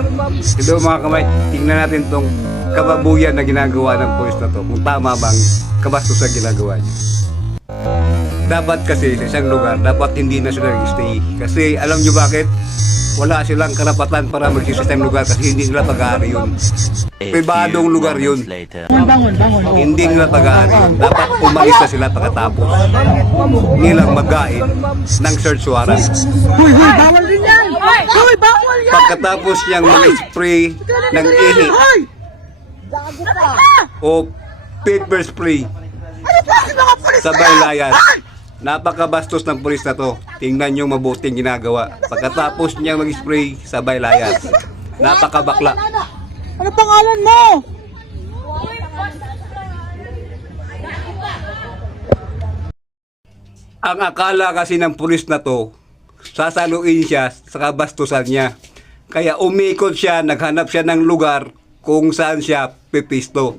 Ito mga kamay, tingnan natin tong kababuyan na ginagawa ng pulis na to. Kung tama bang kabastos ang ginagawa niya. Dapat kasi sa isang lugar, dapat hindi na sila nag-stay. Kasi alam nyo bakit? Wala silang karapatan para magsisi sa isang lugar kasi hindi nila pag-aari yun. Pribadong lugar yun. Bangon. Hindi nila pag-aari yun. Dapat umalis na sila pagkatapos nilang mag-gain ng search warrant. Hoy, bawal din yan! Hoy, bawal yan! Pagkatapos niyang mag-spray ng ihi o paper spray sa baylayan. Napakabastos ng pulis na to. Tingnan nyo mabuting ginagawa. Pagkatapos niyang mag-spray sa baylayan. Napakabakla. Ano pangalan mo? Ang akala kasi ng pulis na to, sasaluin siya sa kabastusan niya. Kaya umikot siya, naghanap siya ng lugar kung saan siya pipisto.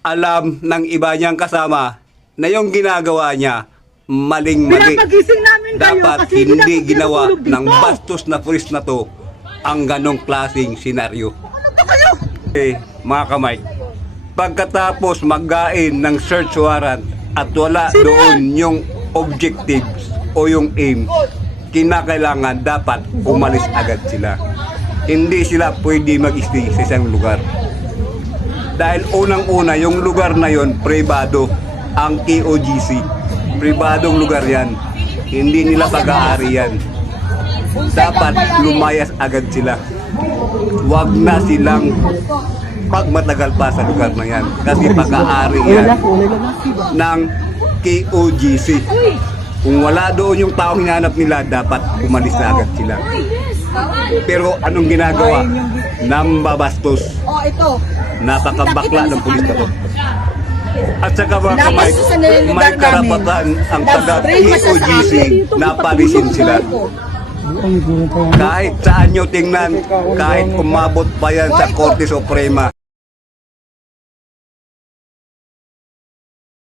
Alam ng iba niyang kasama na yung ginagawa niya maling-mali. Pinapagising namin kayo Dapat kasi hindi dapat ginawa natulog dito. ng bastos na pulis na to ang ganong klaseng senaryo. Ano ba kayo? Mga kamay, pagkatapos maggain ng search warrant at wala doon yung objectives o yung aim, kinakailangan dapat umalis agad sila. Hindi sila pwede mag-stay sa isang lugar. Dahil unang-una, yung lugar na yon pribado, ang KOGC. Pribadong lugar yan. Hindi nila pag-aari yan. Dapat lumayas agad sila. Huwag na silang pagmatagal pa sa lugar na yan. Kasi pag-aari yan ng KOGC. Kung wala doon yung taong hinahanap nila, dapat umalis na agad sila. Pero anong ginagawa? Nambabastos. Napakabakla ng pulis na to. At saka mga kamay, may karapatan ang taga-KOGC na palisin sila. Kahit saan nyo tingnan, kahit umabot pa yan sa Korte Suprema.